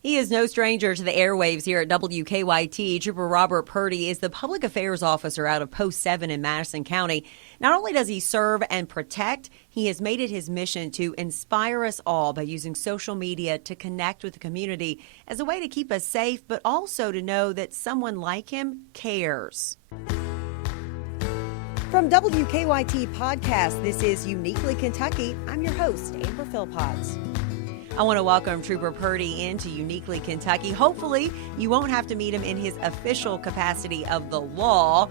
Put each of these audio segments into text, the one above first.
He is no stranger to the airwaves here at WKYT. Trooper Robert Purdy is the public affairs officer out of Post 7 in Madison County. Not only does he serve and protect, he has made it his mission to inspire us all by using social media to connect with the community as a way to keep us safe, but also to know that someone like him cares. From WKYT Podcast, this is Uniquely Kentucky. I'm your host, Amber Philpott. I want to welcome Trooper Purdy into Uniquely Kentucky. Hopefully, you won't have to meet him in his official capacity of the law,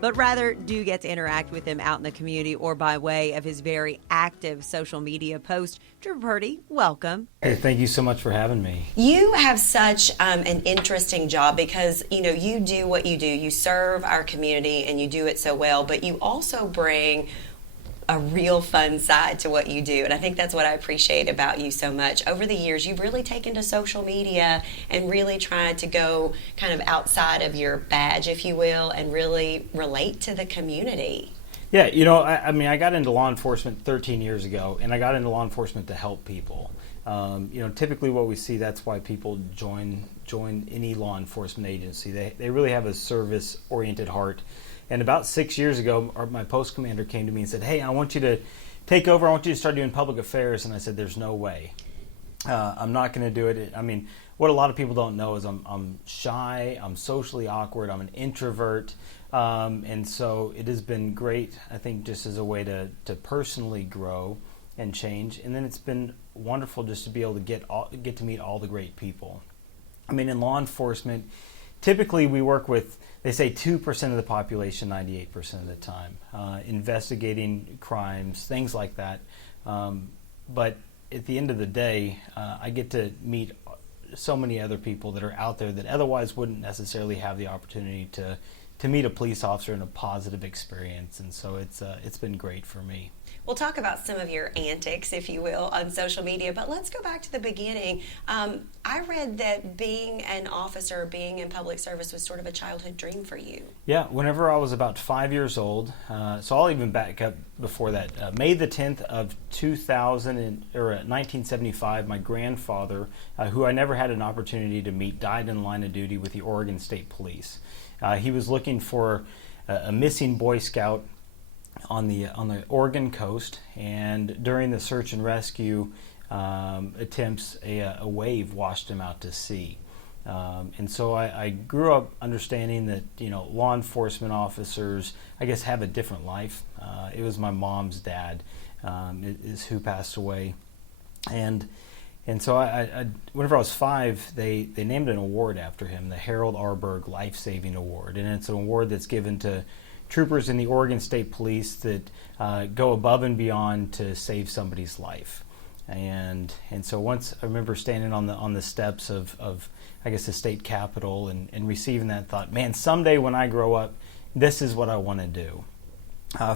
but rather do get to interact with him out in the community or by way of his very active social media post. Trooper Purdy, welcome. Hey, thank you so much for having me. You have such an interesting job because, you do what you do. You serve our community and you do it so well, but you also bring a real fun side to what you do. And I think that's what I appreciate about you so much. Over the years, you've really taken to social media and really tried to go kind of outside of your badge, if you will, and really relate to the community. Yeah, I got into law enforcement 13 years ago, and I got into law enforcement to help people. Typically what we see, that's why people join any law enforcement agency. They really have a service-oriented heart. And about 6 years ago, my post commander came to me and said, "Hey, I want you to take over. I want you to start doing public affairs." And I said, "There's no way. I'm not going to do it." I mean, what a lot of people don't know is I'm shy. I'm socially awkward. I'm an introvert. And so it has been great, I think, just as a way to personally grow and change. And then it's been wonderful just to be able to get to meet all the great people. I mean, in law enforcement, typically we work with, they say 2% of the population 98% of the time, investigating crimes, things like that. But at the end of the day, I get to meet so many other people that are out there that otherwise wouldn't necessarily have the opportunity to meet a police officer in a positive experience. And so it's been great for me. We'll talk about some of your antics, if you will, on social media, but let's go back to the beginning. I read that being an officer, being in public service was sort of a childhood dream for you. Yeah, whenever I was about 5 years old, so I'll even back up before that. May the 10th of 1975, my grandfather, who I never had an opportunity to meet, died in line of duty with the Oregon State Police. He was looking for a missing Boy Scout on the Oregon coast, and during the search and rescue attempts, a wave washed him out to sea. And so I grew up understanding that law enforcement officers, I guess, have a different life. It was my mom's dad is who passed away, and so I whenever I was 5, they named an award after him, the Harold R. Berg Life Saving Award, and it's an award that's given to troopers in the Oregon State Police that go above and beyond to save somebody's life. And so once I remember standing on the steps of I guess the state capitol and receiving that, thought, man, someday when I grow up, this is what I want to do.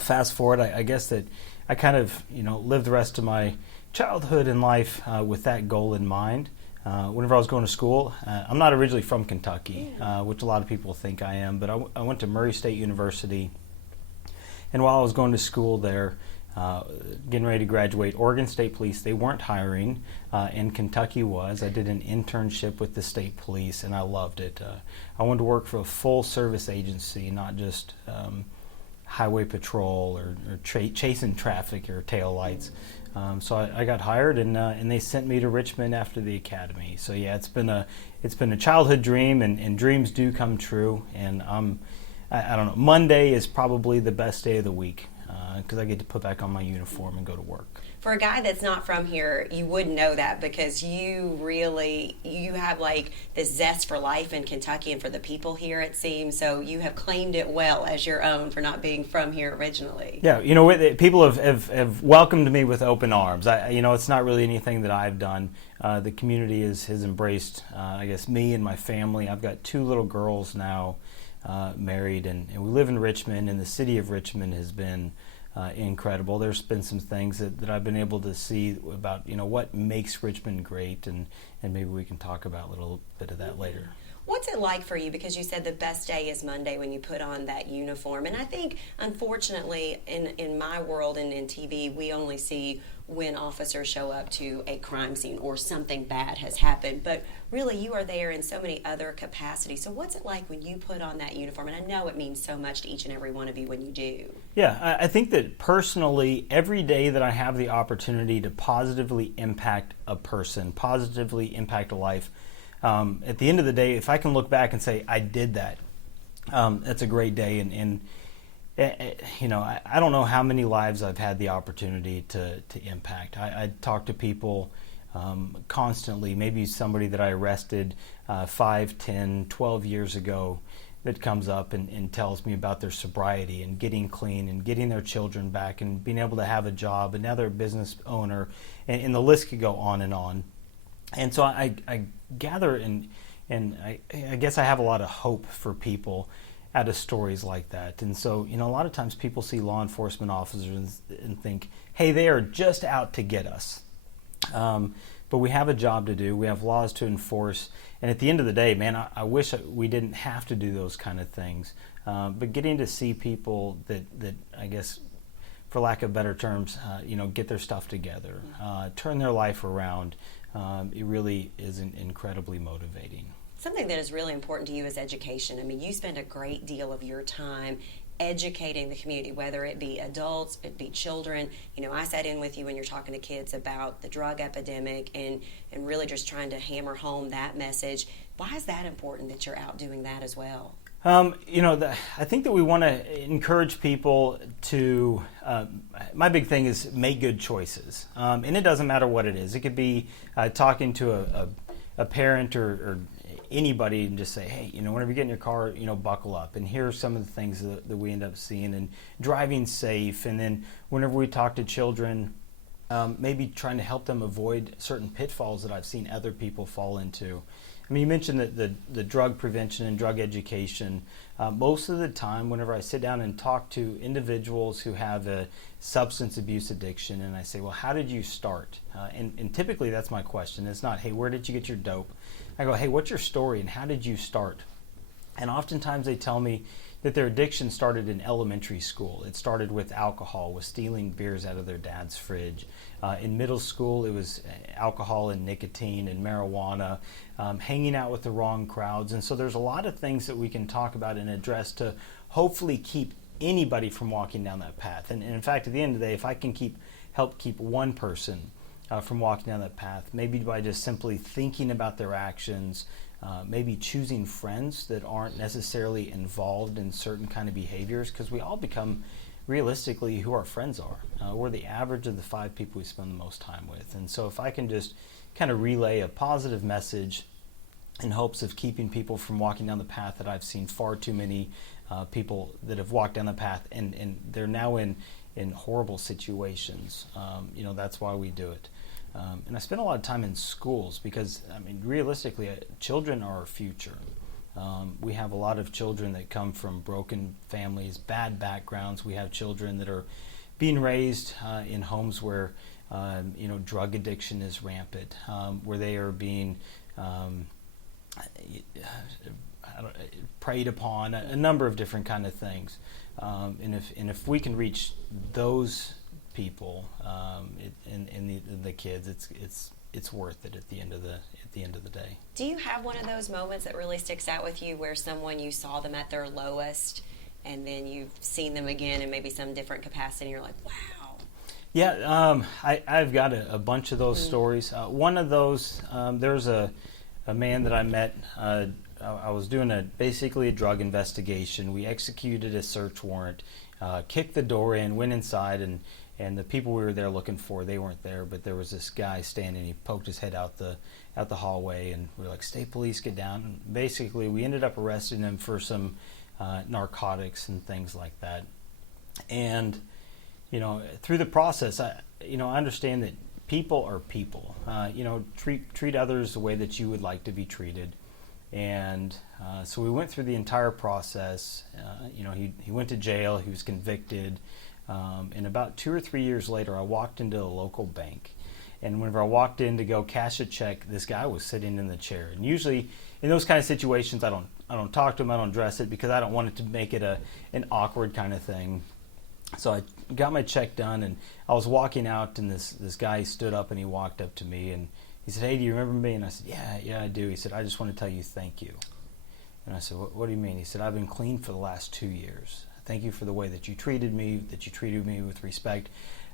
Fast forward, I guess that I kind of lived the rest of my childhood and life with that goal in mind. Whenever I was going to school, I'm not originally from Kentucky, which a lot of people think I am, but I went to Murray State University, and while I was going to school there, getting ready to graduate, Oregon State Police, they weren't hiring, and Kentucky was. I did an internship with the state police, and I loved it. I wanted to work for a full-service agency, not just highway patrol or chasing traffic or tail lights. So I got hired, and they sent me to Richmond after the academy. So yeah, it's been a childhood dream, and dreams do come true. And I don't know, Monday is probably the best day of the week because I get to put back on my uniform and go to work. For a guy that's not from here, you wouldn't know that because you have like this zest for life in Kentucky and for the people here, it seems. So you have claimed it well as your own for not being from here originally. Yeah, people have welcomed me with open arms. It's not really anything that I've done. The community has embraced, I guess, me and my family. I've got 2 little girls now, married, and we live in Richmond, and the city of Richmond has been incredible. There's been some things that I've been able to see about what makes Richmond great, and maybe we can talk about a little bit of that later. What's it like for you? Because you said the best day is Monday when you put on that uniform. And I think, unfortunately, in my world and in TV, we only see when officers show up to a crime scene or something bad has happened, but really you are there in so many other capacities. So what's it like when you put on that uniform? And I know it means so much to each and every one of you when you do. Yeah, I think that personally, every day that I have the opportunity to positively impact a person, positively impact a life, at the end of the day, if I can look back and say, I did that, that's a great day. And you know, I don't know how many lives I've had the opportunity to impact. I talk to people constantly, maybe somebody that I arrested 5, 10, 12 years ago that comes up and tells me about their sobriety and getting clean and getting their children back and being able to have a job, and now they're a business owner, and the list could go on and on. And so I gather and I guess I have a lot of hope for people out of stories like that. And so, you know, a lot of times people see law enforcement officers and think, hey, they are just out to get us. But we have a job to do. We have laws to enforce. And at the end of the day, man, I wish we didn't have to do those kind of things. But getting to see people that I guess, for lack of better terms, you know, get their stuff together, turn their life around, it really is incredibly motivating. Something that is really important to you is education. I mean, you spend a great deal of your time educating the community, whether it be adults, it be children. You know, I sat in with you when you're talking to kids about the drug epidemic and really just trying to hammer home that message. Why is that important that you're out doing that as well? You know, I think that we want to encourage people to, my big thing is make good choices. And it doesn't matter what it is. It could be talking to a parent or anybody and just say, hey, you know, whenever you get in your car, you know, buckle up. And here are some of the things that we end up seeing, and driving safe. And then whenever we talk to children, maybe trying to help them avoid certain pitfalls that I've seen other people fall into. I mean, you mentioned that the drug prevention and drug education. Most of the time, whenever I sit down and talk to individuals who have a substance abuse addiction, and I say, well, how did you start? And typically that's my question. It's not, hey, where did you get your dope? I go, hey, what's your story and how did you start? And oftentimes they tell me that their addiction started in elementary school. It started with alcohol, with stealing beers out of their dad's fridge. In middle school, it was alcohol and nicotine and marijuana, hanging out with the wrong crowds. And so there's a lot of things that we can talk about and address to hopefully keep anybody from walking down that path. And in fact, at the end of the day, if I can help keep one person from walking down that path, maybe by just simply thinking about their actions, maybe choosing friends that aren't necessarily involved in certain kind of behaviors, because we all become realistically who our friends are. We're the average of the 5 people we spend the most time with. And so if I can just kind of relay a positive message in hopes of keeping people from walking down the path that I've seen far too many people that have walked down the path, and they're now in horrible situations, you know, that's why we do it. And I spend a lot of time in schools because, I mean, realistically, children are our future. We have a lot of children that come from broken families, bad backgrounds. We have children that are being raised in homes where, you know, drug addiction is rampant, where they are being preyed upon, a number of different kind of things. And if we can reach those people and the kids, it's worth it at the end of the day. Do you have one of those moments that really sticks out with you where someone, you saw them at their lowest and then you've seen them again in maybe some different capacity and you're like, wow? Yeah, I've got a bunch of those stories. One of those, there's a man that I met. I was doing basically a drug investigation. We executed a search warrant, kicked the door in, went inside, and the people we were there looking for, they weren't there, but there was this guy standing. He poked his head out the hallway, and we were like, "State police, get down!" And basically, we ended up arresting him for some narcotics and things like that. And you know, through the process, I understand that people are people. You know, treat others the way that you would like to be treated. And so we went through the entire process. You know, he went to jail. He was convicted. And about 2 or 3 years later, I walked into a local bank. And whenever I walked in to go cash a check, this guy was sitting in the chair. And usually, in those kind of situations, I don't talk to him. I don't address it because I don't want it to make it an awkward kind of thing. So I got my check done, and I was walking out, and this guy stood up and he walked up to me and he said, "Hey, do you remember me?" And I said, "Yeah, I do." He said, "I just want to tell you thank you." And I said, what do you mean?" He said, "I've been clean for the last 2 years. Thank you for the way that you treated me with respect.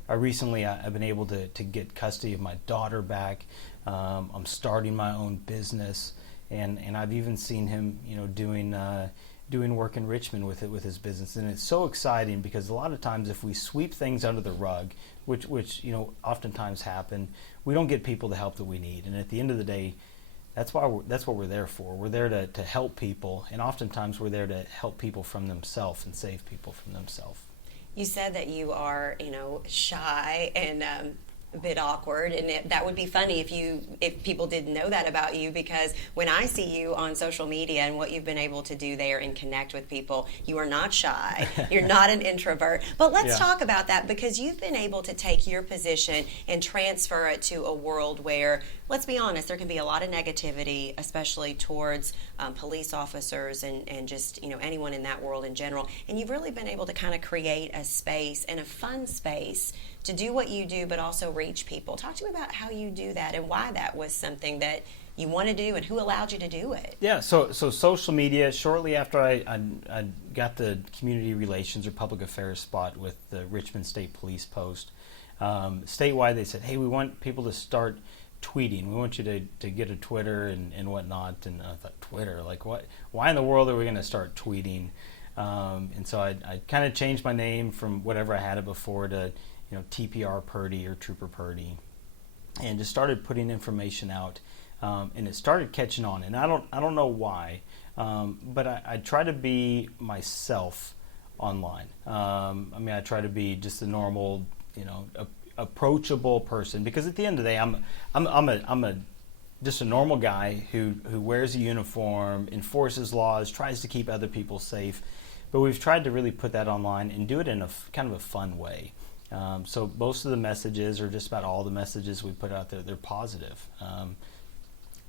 Recently, I've been able to get custody of my daughter back. I'm starting my own business, and I've even seen him, doing work in Richmond with his business. And it's so exciting because a lot of times if we sweep things under the rug, which oftentimes happen, we don't get people the help that we need. And at the end of the day, that's what we're there for. We're there to help people, and oftentimes we're there to help people from themselves and save people from themselves. You said that you are, shy and a bit awkward, and that would be funny if people didn't know that about you, because when I see you on social media and what you've been able to do there and connect with people, you are not shy. You're not an introvert. But let's talk about that, because you've been able to take your position and transfer it to a world where, let's be honest, there can be a lot of negativity, especially towards police officers and just anyone in that world in general. And you've really been able to kind of create a space, and a fun space, to do what you do, but also reach people. Talk to me about how you do that and why that was something that you want to do and who allowed you to do it. Yeah, so social media, shortly after I got the community relations or public affairs spot with the Richmond State Police Post, statewide they said, "Hey, we want people to start tweeting. We want you to get a Twitter and whatnot." And I thought, Twitter? Like what? Why in the world are we going to start tweeting? And so I kind of changed my name from whatever I had it before to TPR Purdy or Trooper Purdy, and just started putting information out, and it started catching on. And I don't know why, but I try to be myself online. I try to be just a normal, approachable person, because at the end of the day, I'm just a normal guy who wears a uniform, enforces laws, tries to keep other people safe. But we've tried to really put that online and do it in a kind of a fun way. So most of the messages, or just about all the messages we put out there, they're positive. Kind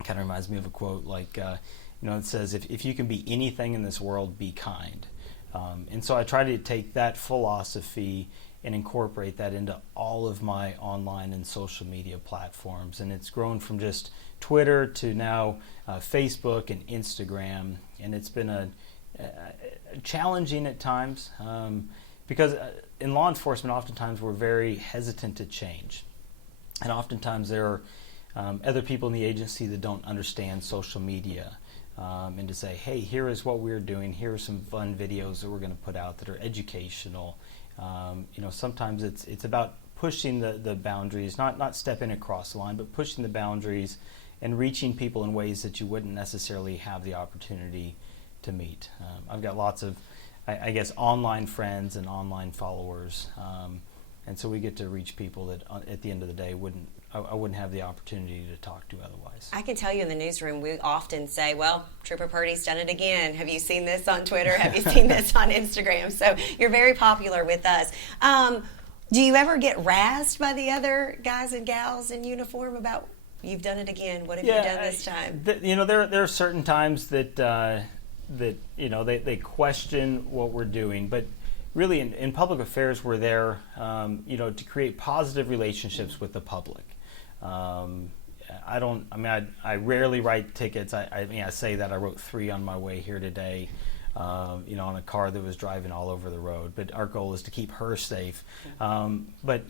of reminds me of a quote like, it says, if you can be anything in this world, be kind. And so I try to take that philosophy and incorporate that into all of my online and social media platforms. And it's grown from just Twitter to now Facebook and Instagram. And it's been challenging at times, because in law enforcement, oftentimes we're very hesitant to change. And oftentimes there are other people in the agency that don't understand social media, and to say, hey, here is what we're doing, here are some fun videos that we're going to put out that are educational. Sometimes it's about pushing the boundaries, not stepping across the line, but pushing the boundaries and reaching people in ways that you wouldn't necessarily have the opportunity to meet. I've got lots of, I guess, online friends and online followers, and so we get to reach people that at the end of the day I wouldn't have the opportunity to talk to otherwise. I can tell you in the newsroom, we often say, well, Trooper Purdy's done it again. Have you seen this on Twitter? Have you seen this on Instagram? So you're very popular with us. Do you ever get razzed by the other guys and gals in uniform about, you've done it again, what have you done this time? There are certain times that they question what we're doing, but really in public affairs we're there to create positive relationships with the public. I rarely write tickets. I say that I wrote 3 on my way here today, on a car that was driving all over the road. But our goal is to keep her safe. But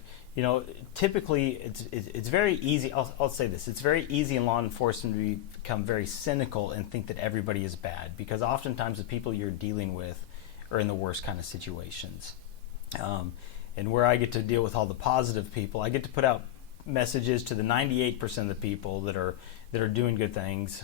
typically it's very easy. I'll say this: it's very easy in law enforcement to become very cynical and think that everybody is bad, because oftentimes the people you're dealing with are in the worst kind of situations. And where I get to deal with all the positive people, I get to put out messages to the 98% of the people that are doing good things,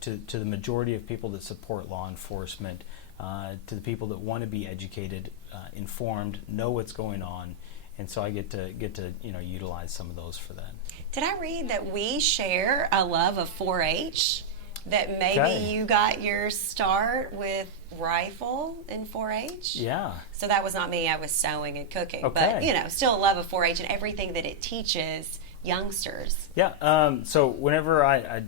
to the majority of people that support law enforcement, to the people that want to be educated, informed, know what's going on, and so I get to utilize some of those for that. Did I read that we share a love of 4-H? That maybe you got your start with rifle in 4-H? Yeah. So that was not me. I was sewing and cooking. Okay. But, still a love of 4-H and everything that it teaches youngsters. Yeah. So whenever I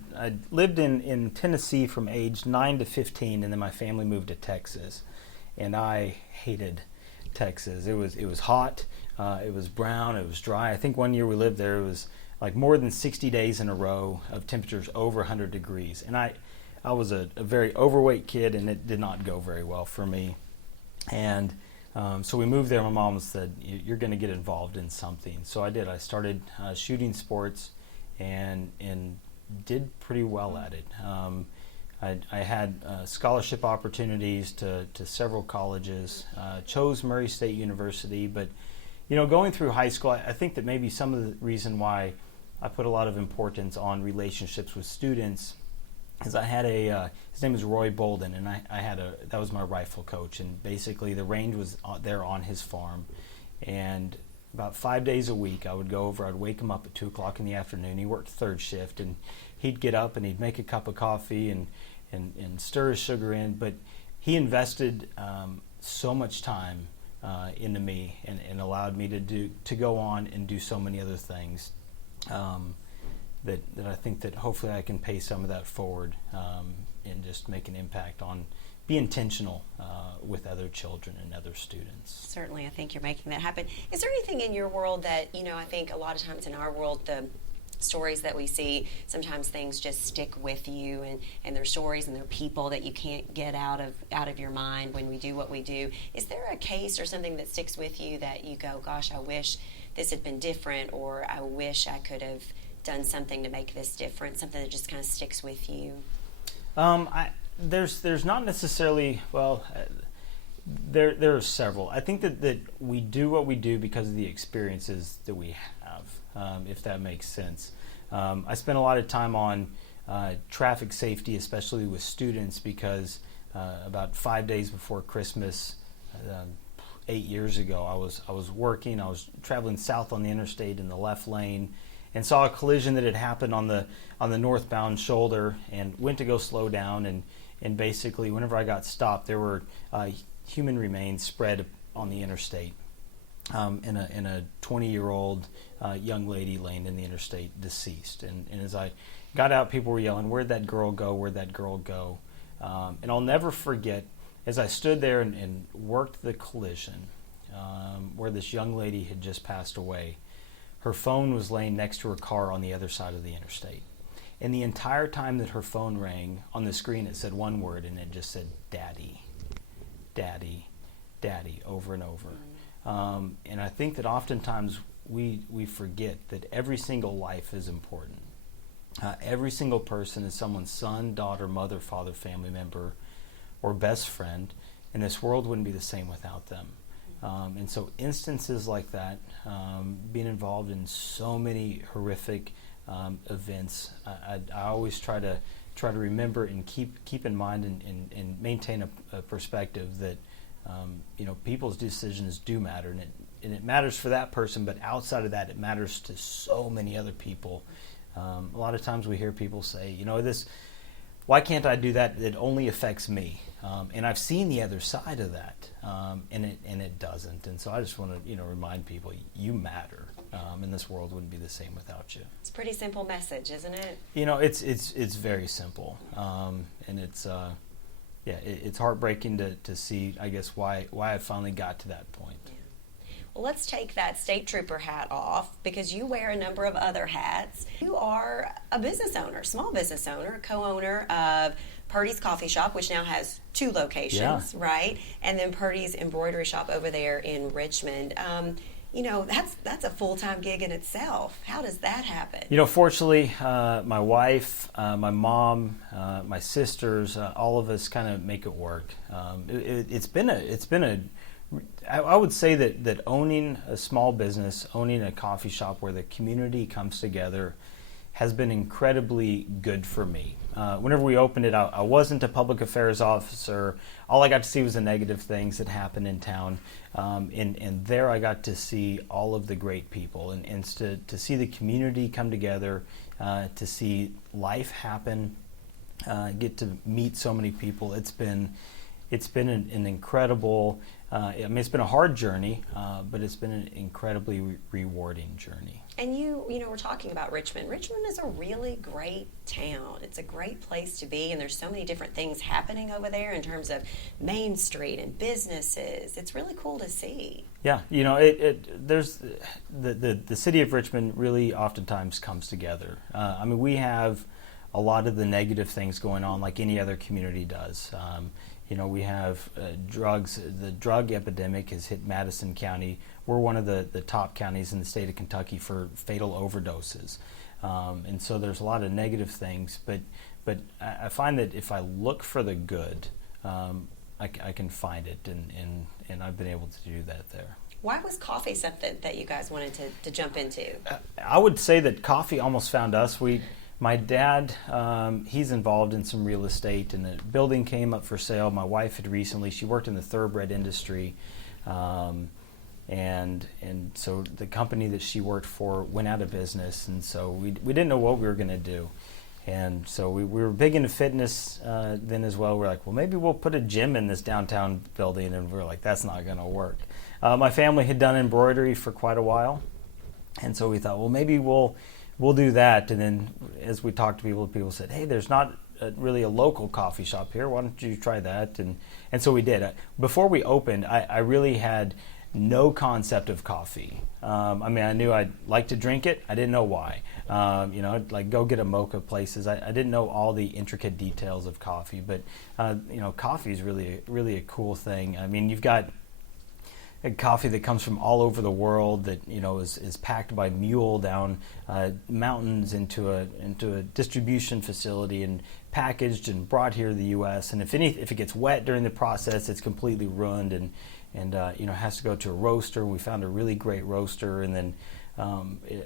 lived in Tennessee from age 9 to 15, and then my family moved to Texas, and I hated Texas. It was hot. It was brown. It was dry. I think one year we lived there, it was like more than 60 days in a row of temperatures over 100 degrees. And I was a very overweight kid, and it did not go very well for me. And so we moved there. My mom said, "You're going to get involved in something." So I did. I started shooting sports, and did pretty well at it. I had scholarship opportunities to several colleges. Chose Murray State University, but going through high school, I think that maybe some of the reason why I put a lot of importance on relationships with students is I had his name was Roy Bolden, and that was my rifle coach, and basically the range was there on his farm, and about 5 days a week I would go over. I'd wake him up at 2 o'clock in the afternoon. He worked third shift, and he'd get up and he'd make a cup of coffee and stir his sugar in, but he invested so much time into me and allowed me to go on and do so many other things that I think that hopefully I can pay some of that forward and just make an impact on, be intentional with other children and other students. Certainly, I think you're making that happen. Is there anything in your world that, I think a lot of times in our world, the stories that we see, sometimes things just stick with you, and they're stories and they're people that you can't get out of your mind when we do what we do. Is there a case or something that sticks with you that you go, gosh, I wish this had been different, or I wish I could have done something to make this different, something that just kind of sticks with you? There's not necessarily, there are several. I think that we do what we do because of the experiences that we have, if that makes sense. I spent a lot of time on traffic safety, especially with students, because about 5 days before Christmas, 8 years ago, I was working. I was traveling south on the interstate in the left lane, and saw a collision that had happened on the northbound shoulder, and went to go slow down, and basically whenever I got stopped, there were human remains spread on the interstate, and a 20-year-old young lady laying in the interstate deceased. And as I got out, people were yelling, "Where'd that girl go? Where'd that girl go?" And I'll never forget, as I stood there and worked the collision, where this young lady had just passed away, her phone was laying next to her car on the other side of the interstate. And the entire time that her phone rang, on the screen it said one word, and it just said, "Daddy, Daddy, Daddy," over and over. And I think that oftentimes we forget that every single life is important. Every single person is someone's son, daughter, mother, father, family member, or best friend, and this world wouldn't be the same without them. And so instances like that, being involved in so many horrific events, I always try to remember and keep in mind and maintain a perspective that people's decisions do matter, and it matters for that person, but outside of that, it matters to so many other people. A lot of times we hear people say, why can't I do that? It only affects me. And I've seen the other side of that, and it doesn't. And so I just want to remind people, you matter, and this world wouldn't be the same without you. It's a pretty simple message, isn't it? It's very simple, and it's heartbreaking to see, I guess, why I finally got to that point. Yeah. Well, let's take that state trooper hat off, because you wear a number of other hats. You are a business owner, small business owner, co-owner of Purdy's Coffee Shop, which now has 2 locations, right? And then Purdy's Embroidery Shop over there in Richmond. That's a full-time gig in itself. How does that happen? Fortunately, my wife, my mom, my sisters, all of us kind of make it work. I would say that owning a small business, owning a coffee shop where the community comes together, has been incredibly good for me. Whenever we opened it, I wasn't a public affairs officer. All I got to see was the negative things that happen in town. And there I got to see all of the great people, and to see the community come together, to see life happen, get to meet so many people. It's been it's been an incredible, it's been a hard journey, but it's been an incredibly rewarding journey. And we're talking about Richmond. Richmond is a really great town. It's a great place to be, and there's so many different things happening over there in terms of Main Street and businesses. It's really cool to see. Yeah, there's the city of Richmond really oftentimes comes together. We have a lot of the negative things going on like any other community does. We have drugs. The drug epidemic has hit Madison County. We're one of the top counties in the state of Kentucky for fatal overdoses. And so there's a lot of negative things, but I find that if I look for the good, I can find it, and I've been able to do that there. Why was coffee something that you guys wanted to jump into? I would say that coffee almost found us. My dad, he's involved in some real estate, and a building came up for sale. My wife had recently, she worked in the thoroughbred industry, and so the company that she worked for went out of business, and so we didn't know what we were going to do. And so we were big into fitness then as well. We're like, well, maybe we'll put a gym in this downtown building, and we're like, that's not going to work. My family had done embroidery for quite a while, and so we thought, well, maybe we'll do that. And then as we talked to people said, hey, there's not really a local coffee shop here. Why don't you try that? And so we did. Before we opened, I really had no concept of coffee. I knew I'd like to drink it. I didn't know why. Like go get a mocha places. I didn't know all the intricate details of coffee, but coffee is really a cool thing. You've got a coffee that comes from all over the world that is packed by mule down mountains into a distribution facility and packaged and brought here to the U.S. And if it gets wet during the process, it's completely ruined and has to go to a roaster. We found a really great roaster, and then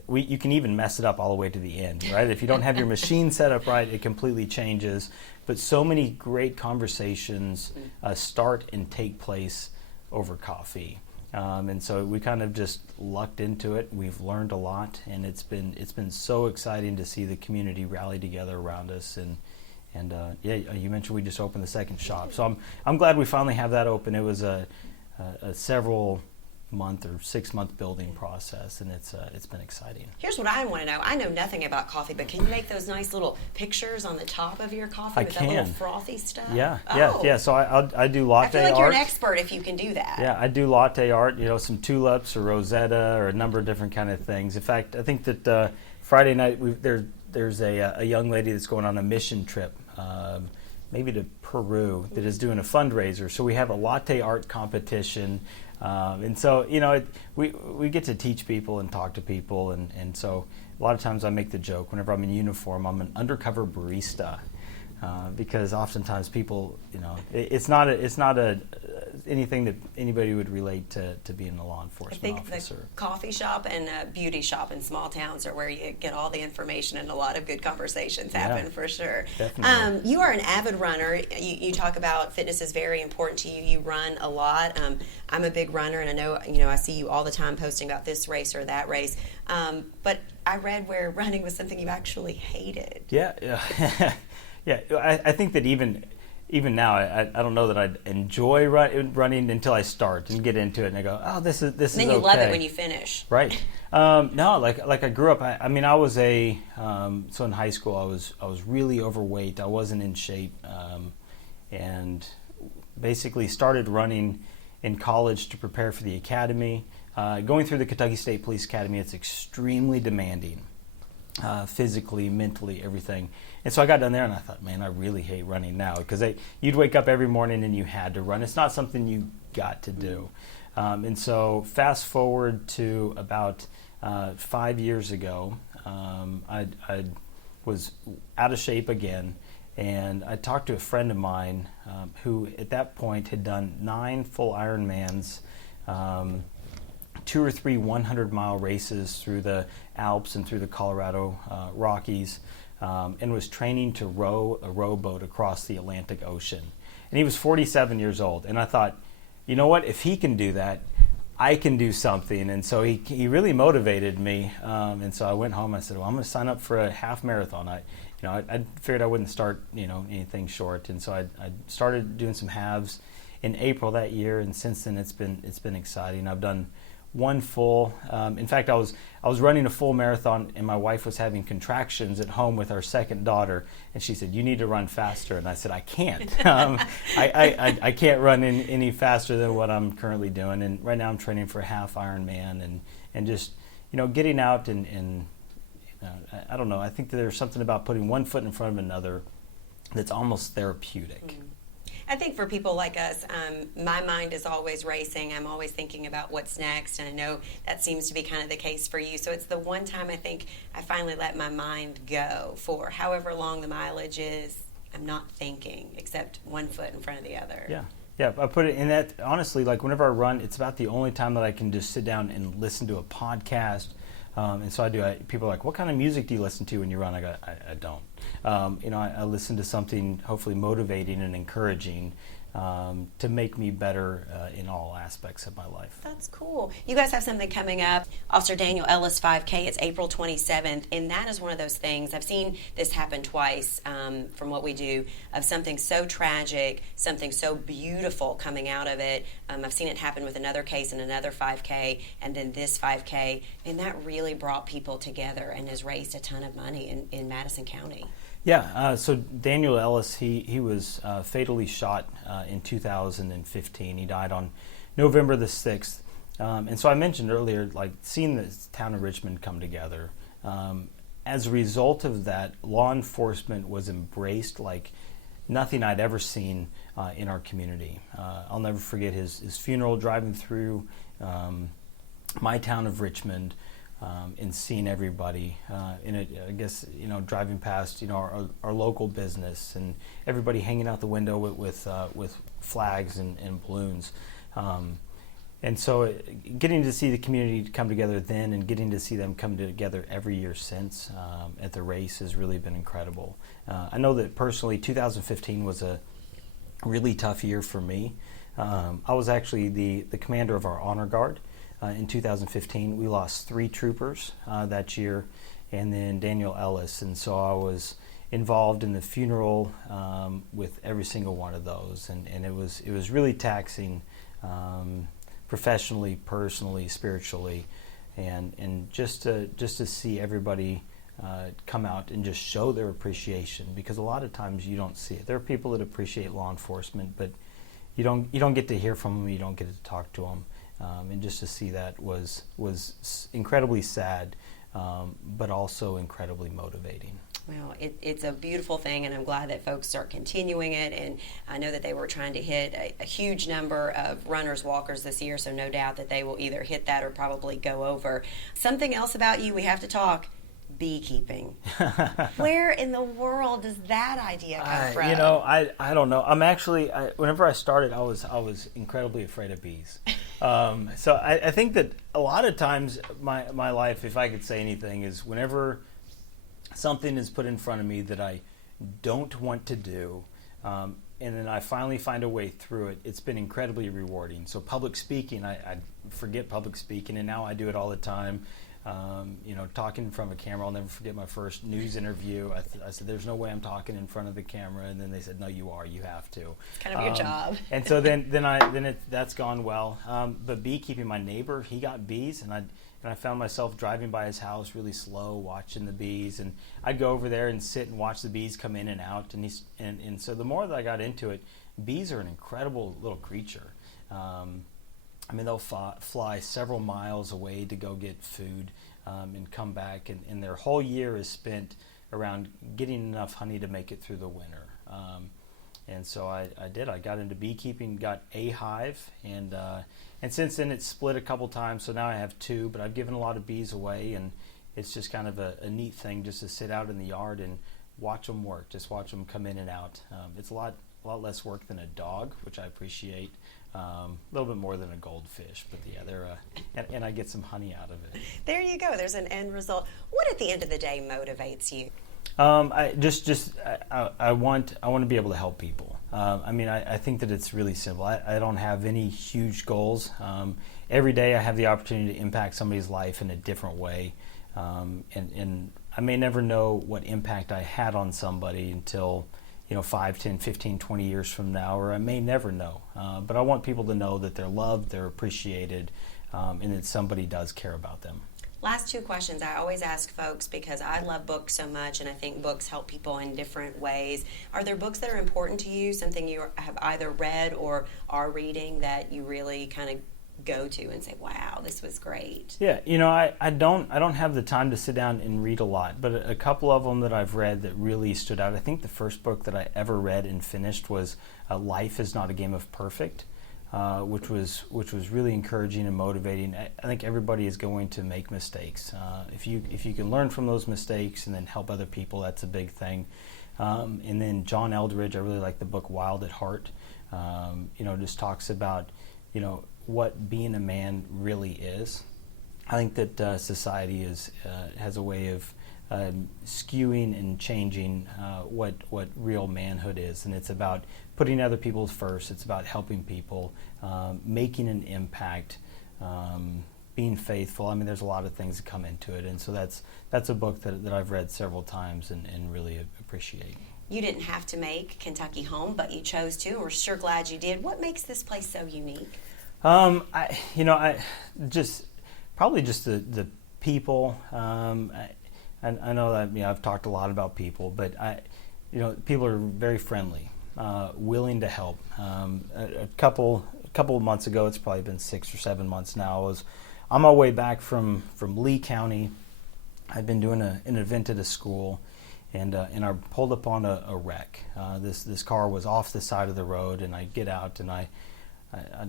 you can even mess it up all the way to the end, right? If you don't have your machine set up right, it completely changes. But so many great conversations start and take place over coffee, and so we kind of just lucked into it. We've learned a lot, and it's been so exciting to see the community rally together around us. And you mentioned we just opened the second shop, so I'm glad we finally have that open. It was a several month or 6 month building process, and it's been exciting. Here's what I want to know. I know nothing about coffee, but can you make those nice little pictures on the top of your coffee with that little frothy stuff? Yeah. So I do latte art. I feel like you're an expert if you can do that. Yeah, I do latte art. Some tulips or Rosetta or a number of different kind of things. In fact, I think that Friday night there's a young lady that's going on a mission trip. Maybe to Peru, that is doing a fundraiser. So we have a latte art competition, and so we get to teach people and talk to people, and so a lot of times I make the joke whenever I'm in uniform, I'm an undercover barista, because oftentimes people, it's not anything that anybody would relate to being a law enforcement officer. I think the coffee shop and beauty shop in small towns are where you get all the information, and a lot of good conversations happen for sure. Definitely. You are an avid runner. You talk about fitness is very important to you. You run a lot. I'm a big runner, and I know I see you all the time posting about this race or that race. But I read where running was something you actually hated. Yeah. Yeah. I think that even now, I don't know that I'd enjoy running until I start and get into it, and I go, oh, this is okay. And then you love it when you finish. Right. No, like I grew up. I was so in high school I was really overweight. I wasn't in shape, and basically started running in college to prepare for the academy. Going through the Kentucky State Police Academy, it's extremely demanding, physically, mentally, everything. And so I got down there and I thought, man, I really hate running now, because you'd wake up every morning and you had to run. It's not something you got to do. And so fast forward to about 5 years ago, I was out of shape again, and I talked to a friend of mine who at that point had done 9 full Ironmans, 2 or 3 100-mile races through the Alps and through the Colorado Rockies, and was training to row a rowboat across the Atlantic Ocean. And he was 47 years old. And I thought, you know what, if he can do that, I can do something. And so he really motivated me. And so I went home. I said, well, I'm going to sign up for a half marathon. I figured I wouldn't start, anything short. And so I started doing some halves in April that year. And since then it's been exciting. I've done one full, in fact, I was running a full marathon, and my wife was having contractions at home with our second daughter, and she said, "You need to run faster." And I said, "I can't. I can't run any faster than what I'm currently doing." And right now I'm training for a half Ironman, and just getting out and I don't know. I think that there's something about putting one foot in front of another that's almost therapeutic. Mm-hmm. I think for people like us, my mind is always racing. I'm always thinking about what's next, and I know that seems to be kind of the case for you. So it's the one time I think I finally let my mind go for however long the mileage is. I'm not thinking, except one foot in front of the other. Yeah, I put it in that, honestly, like whenever I run, it's about the only time that I can just sit down and listen to a podcast. And so I do. People are like, "What kind of music do you listen to when you run?" I go, I don't. I listen to something hopefully motivating and encouraging to make me better in all aspects of my life. That's cool. You guys have something coming up, Officer Daniel Ellis 5K. It's April 27th, and that is one of those things. I've seen this happen twice from what we do, of something so tragic, something so beautiful coming out of it. I've seen it happen with another case and another 5K, and then this 5K, and that really brought people together and has raised a ton of money in Madison County. Yeah, so Daniel Ellis, he was fatally shot in 2015. He died on November the 6th. And so I mentioned earlier, like seeing the town of Richmond come together. As a result of that, law enforcement was embraced like nothing I'd ever seen in our community. I'll never forget his funeral, driving through my town of Richmond. And seeing everybody in it, I guess, driving past, our local business, and everybody hanging out the window with flags and balloons. And so getting to see the community come together then, and getting to see them come together every year since at the race has really been incredible. I know that personally 2015 was a really tough year for me. I was actually the commander of our honor guard. In 2015, we lost 3 troopers that year, and then Daniel Ellis, and so I was involved in the funeral with every single one of those, and it was really taxing, professionally, personally, spiritually, and just to see everybody come out and just show their appreciation, because a lot of times you don't see it. There are people that appreciate law enforcement, but you don't get to hear from them, you don't get to talk to them. And just to see that was incredibly sad, but also incredibly motivating. Well, it's a beautiful thing, and I'm glad that folks are continuing it. And I know that they were trying to hit a huge number of runners, walkers this year, so no doubt that they will either hit that or probably go over. Something else about you we have to talk. Beekeeping. Where in the world does that idea come from? I don't know. I'm actually, whenever I started, I was incredibly afraid of bees. So I think that a lot of times my life, if I could say anything, is whenever something is put in front of me that I don't want to do, and then I finally find a way through it, it's been incredibly rewarding. So public speaking, I forget public speaking, and now I do it all the time. Talking in front of a camera. I'll never forget my first news interview. I said, "There's no way I'm talking in front of the camera," and then they said, "No, you are. You have to." It's kind of your job. And so that's gone well. But beekeeping, my neighbor, he got bees, and I found myself driving by his house really slow, watching the bees, and I'd go over there and sit and watch the bees come in and out. And so the more that I got into it, bees are an incredible little creature. They'll fly several miles away to go get food and come back, and their whole year is spent around getting enough honey to make it through the winter. And so I got into beekeeping, got a hive, and since then it's split a couple times, so now I have 2, but I've given a lot of bees away, and it's just kind of a neat thing just to sit out in the yard and watch them work, just watch them come in and out. It's a lot less work than a dog, which I appreciate. A little bit more than a goldfish, but yeah, they're and I get some honey out of it. There you go. There's an end result. What at the end of the day motivates you? I want to be able to help people. I think that it's really simple. I don't have any huge goals. Every day I have the opportunity to impact somebody's life in a different way. And I may never know what impact I had on somebody until 5, 10, 15, 20 years from now, or I may never know. But I want people to know that they're loved, they're appreciated, and that somebody does care about them. Last two questions I always ask folks because I love books so much and I think books help people in different ways. Are there books that are important to you, something you have either read or are reading that you really kind of go to and say, wow, this was great? Yeah, I don't have the time to sit down and read a lot, but a couple of them that I've read that really stood out. I think the first book that I ever read and finished was Life is Not a Game of Perfect. Which was really encouraging and motivating. I think everybody is going to make mistakes. If you can learn from those mistakes and then help other people, that's a big thing. And then John Eldridge, I really like the book Wild at Heart. Just talks about what being a man really is. I think that society has a way of skewing and changing what real manhood is, and it's about putting other people first. It's about helping people, making an impact, being faithful. I mean, there's a lot of things that come into it, and so that's a book that I've read several times and really appreciate. You didn't have to make Kentucky home, but you chose to. We're sure glad you did. What makes this place so unique? I just probably just the people. I know that I've talked a lot about people, but people are very friendly, willing to help. A couple of months ago, it's probably been 6 or 7 months now, I was on my way back from Lee County. I'd been doing an event at a school, and I pulled up on a wreck. This car was off the side of the road, and I get out and I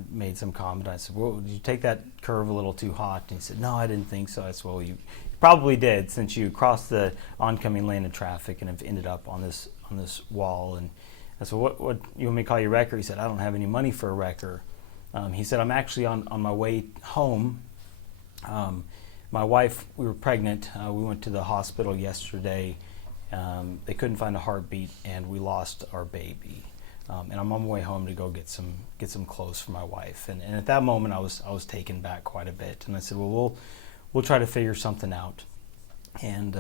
made some comment. I said, well, did you take that curve a little too hot? And he said, no, I didn't think so. I said, well, you probably did, since you crossed the oncoming lane of traffic and have ended up on this wall. And I said, what you want me to call you a wrecker? He said, I don't have any money for a wrecker. He said, I'm actually on my way home. My wife, we were pregnant. We went to the hospital yesterday. They couldn't find a heartbeat, and we lost our baby. And I'm on my way home to go get some clothes for my wife. And at that moment, I was taken back quite a bit. And I said, well, we'll try to figure something out. And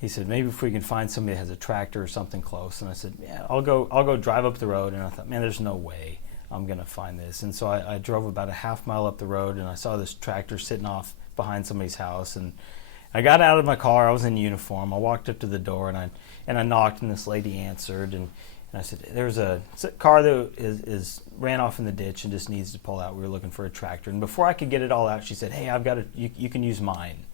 he said, maybe if we can find somebody that has a tractor or something close. And I said, yeah, I'll go drive up the road. And I thought, man, there's no way I'm going to find this. And so I drove about a half mile up the road, and I saw this tractor sitting off behind somebody's house. And I got out of my car. I was in uniform. I walked up to the door, and I knocked, and this lady answered. And I said, there's a car that is ran off in the ditch and just needs to pull out. We were looking for a tractor. And before I could get it all out, she said, hey, I've got you can use mine.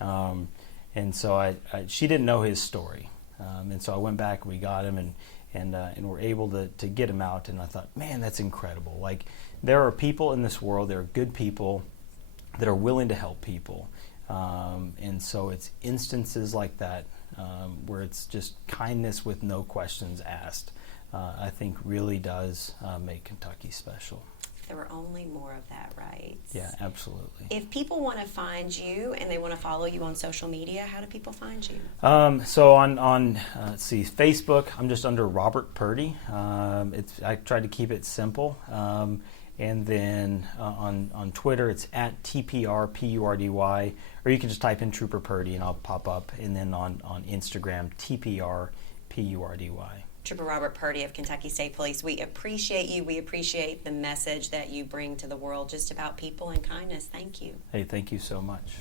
And so she didn't know his story. And so I went back, and we got him, and were able to get him out. And I thought, man, that's incredible. Like, there are people in this world, there are good people that are willing to help people. And so it's instances like that where it's just kindness with no questions asked, I think really does make Kentucky special. There were only more of that, right? Yeah, absolutely. If people want to find you and they want to follow you on social media, how do people find you? So on let's see, Facebook, I'm just under Robert Purdy. I tried to keep it simple. And then on Twitter, it's at TPRPURDY, or you can just type in Trooper Purdy and I'll pop up. And then on Instagram, TPRPURDY. Trooper Robert Purdy of Kentucky State Police, we appreciate you. We appreciate the message that you bring to the world just about people and kindness. Thank you. Hey, thank you so much.